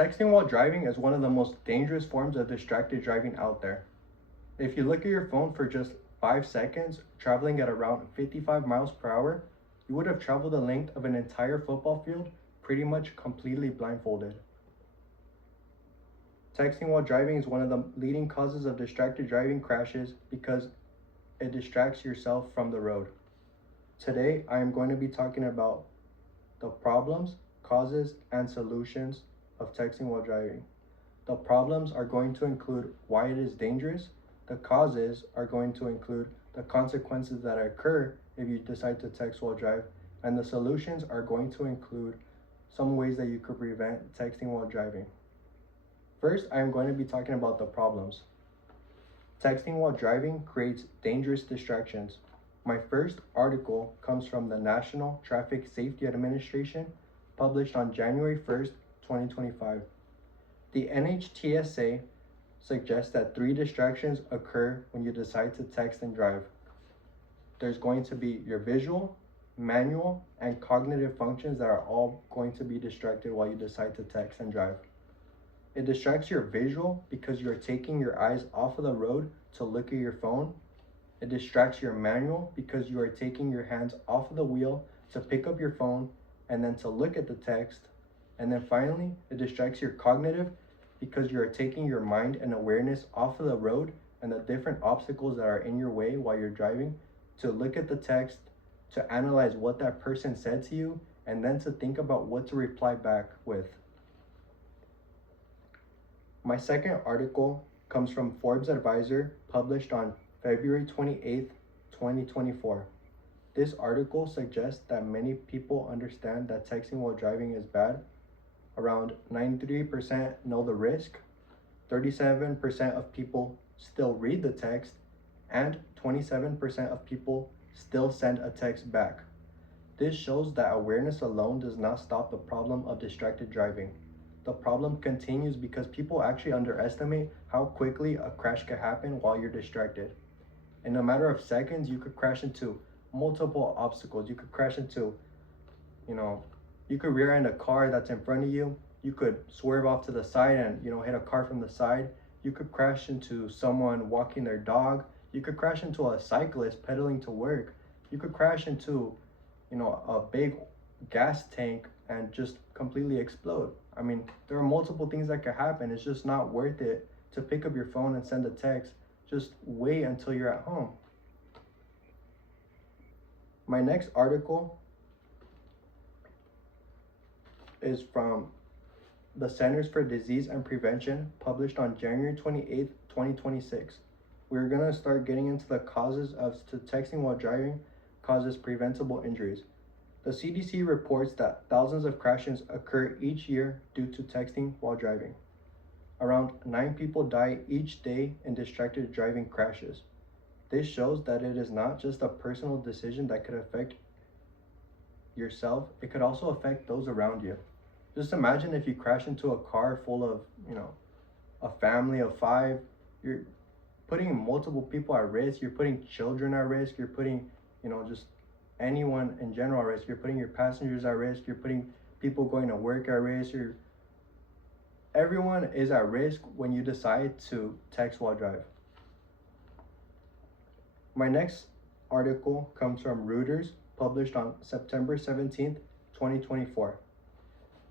Texting while driving is one of the most dangerous forms of distracted driving out there. If you look at your phone for just 5 seconds, traveling at around 55 miles per hour, you would have traveled the length of an entire football field pretty much completely blindfolded. Texting while driving is one of the leading causes of distracted driving crashes because it distracts yourself from the road. Today, I am going to be talking about the problems, causes, and solutions of texting while driving. The problems are going to include why it is dangerous. The causes are going to include the consequences that occur if you decide to text while drive. And the solutions are going to include some ways that you could prevent texting while driving. First, I am going to be talking about the problems. Texting while driving creates dangerous distractions. My first article comes from the National Traffic Safety Administration, published on January 1st, 2025. The NHTSA suggests that 3 distractions occur when you decide to text and drive. There's going to be your visual, manual, and cognitive functions that are all going to be distracted while you decide to text and drive. It distracts your visual because you're taking your eyes off of the road to look at your phone. It distracts your manual because you are taking your hands off of the wheel to pick up your phone and then to look at the text. And then finally, it distracts your cognitive because you are taking your mind and awareness off of the road and the different obstacles that are in your way while you're driving to look at the text, to analyze what that person said to you, and then to think about what to reply back with. My second article comes from Forbes Advisor, published on February 28th, 2024. This article suggests that many people understand that texting while driving is bad. Around 93% know the risk, 37% of people still read the text, and 27% of people still send a text back. This shows that awareness alone does not stop the problem of distracted driving. The problem continues because people actually underestimate how quickly a crash can happen while you're distracted. In a matter of seconds, you could crash into multiple obstacles. You could crash into, you could rear end a car that's in front of you. You could swerve off to the side and, hit a car from the side. You could crash into someone walking their dog. You could crash into a cyclist pedaling to work. You could crash into, a big gas tank and just completely explode. I mean, there are multiple things that could happen. It's just not worth it to pick up your phone and send a text. Just wait until you're at home. My next article is from the Centers for Disease and Prevention, published on January 28th, 2026. We're going to start getting into the causes of texting while driving causes preventable injuries. The CDC reports that thousands of crashes occur each year due to texting while driving. Around 9 people die each day in distracted driving crashes. This shows that it is not just a personal decision that could affect yourself, it could also affect those around you. Just imagine if you crash into a car full of, a family of 5, you're putting multiple people at risk, you're putting children at risk, you're putting, just anyone in general at risk, you're putting your passengers at risk, you're putting people going to work at risk, everyone is at risk when you decide to text while drive. My next article comes from Reuters, published on September 17th, 2024.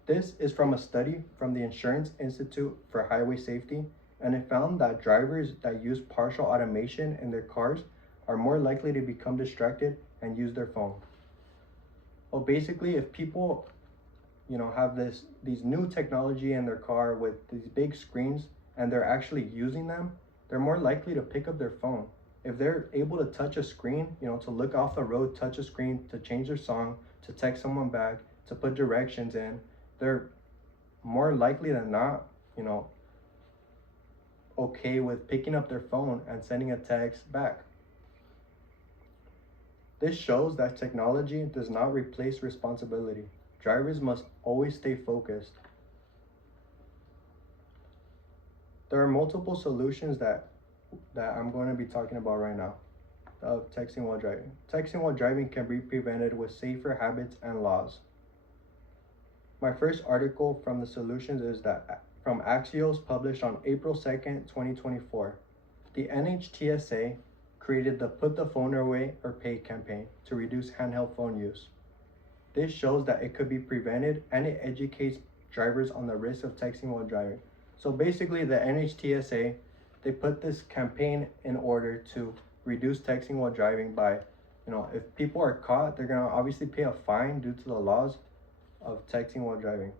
This is from a study from the Insurance Institute for Highway Safety, and it found that drivers that use partial automation in their cars are more likely to become distracted and use their phone. Well, basically, if people have these new technology in their car with these big screens and they're actually using them, they're more likely to pick up their phone. If they're able to touch a screen, to look off the road, touch a screen, to change their song, to text someone back, to put directions in, they're more likely than not, okay with picking up their phone and sending a text back. This shows that technology does not replace responsibility. Drivers must always stay focused. There are multiple solutions that I'm going to be talking about right now of texting while driving. Texting while driving can be prevented with safer habits and laws. My first article from the solutions is that from Axios, published on April 2nd, 2024. The NHTSA created the Put the Phone Away or Pay campaign to reduce handheld phone use. This shows that it could be prevented, and it educates drivers on the risks of texting while driving. So basically, the NHTSA, they put this campaign in order to reduce texting while driving by, if people are caught, they're gonna obviously pay a fine due to the laws of texting while driving.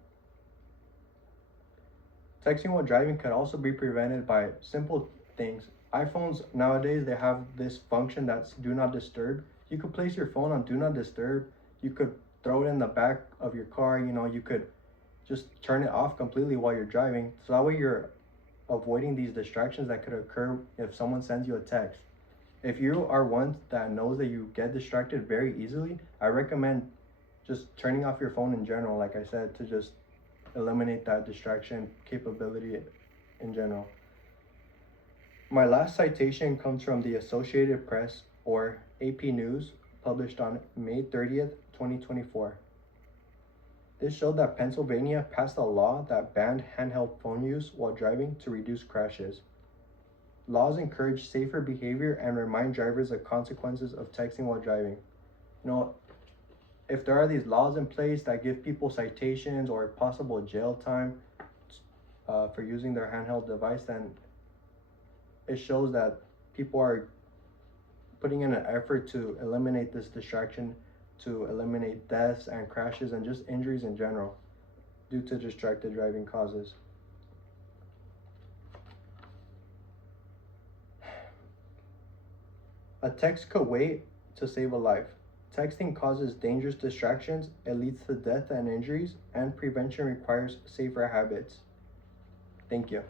Texting while driving could also be prevented by simple things. iPhones nowadays, they have this function that's do not disturb. You could place your phone on do not disturb. You could throw it in the back of your car. You could just turn it off completely while you're driving. So that way you're avoiding these distractions that could occur if someone sends you a text. If you are one that knows that you get distracted very easily, I recommend just turning off your phone in general, like I said, to just eliminate that distraction capability in general. My last citation comes from the Associated Press, or AP News, published on May 30th, 2024. This showed that Pennsylvania passed a law that banned handheld phone use while driving to reduce crashes. Laws encourage safer behavior and remind drivers of consequences of texting while driving. If there are these laws in place that give people citations or possible jail time for using their handheld device, then it shows that people are putting in an effort to eliminate this distraction, to eliminate deaths and crashes and just injuries in general due to distracted driving causes. A text could wait to save a life. Texting causes dangerous distractions, it leads to death and injuries, and prevention requires safer habits. Thank you.